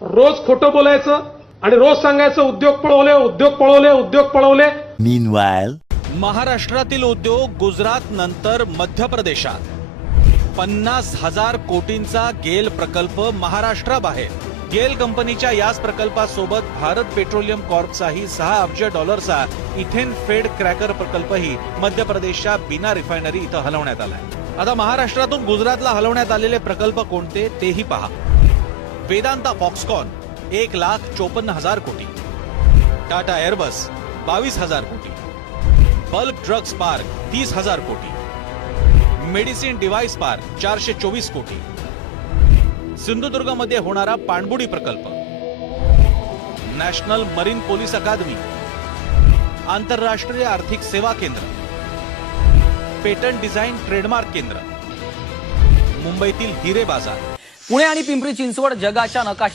रोज खोटं बोलायचं आणि रोज सांगायचं उद्योग पळवले उद्योग पळवले उद्योग पळवले. Meanwhile, महाराष्ट्रातील उद्योग गुजरात नंतर मध्य प्रदेशात 50,000 कोटींचा गेल प्रकल्प महाराष्ट्राबाहेर. गेल कंपनीच्या याच प्रकल्पासोबत भारत पेट्रोलियम कॉर्पचाही 6 अब्ज डॉलरचा इथेन फेड क्रॅकर प्रकल्पही मध्य प्रदेशच्या बिना रिफायनरी इथं हलवण्यात आलाय. आता महाराष्ट्रातून गुजरातला हलवण्यात आलेले प्रकल्प कोणते तेही पहा. वेदांता फॉक्सकॉन 1,54,000 कोटी, टाटा एअरबस 22,000 कोटी, बल्क ड्रग्स पार्क 30,000 कोटी, मेडिसिन डिव्हाइस पार्क 424 कोटी, सिंधुदुर्गमध्ये होणारा पाणबुडी प्रकल्प, नॅशनल मरीन पोलीस अकादमी, आंतरराष्ट्रीय आर्थिक सेवा केंद्र, पेटंट डिझाईन ट्रेडमार्क केंद्र, मुंबईतील हिरे बाजार. पुणे आणि पिंपरी चिंचवड जगाच्या नकाशा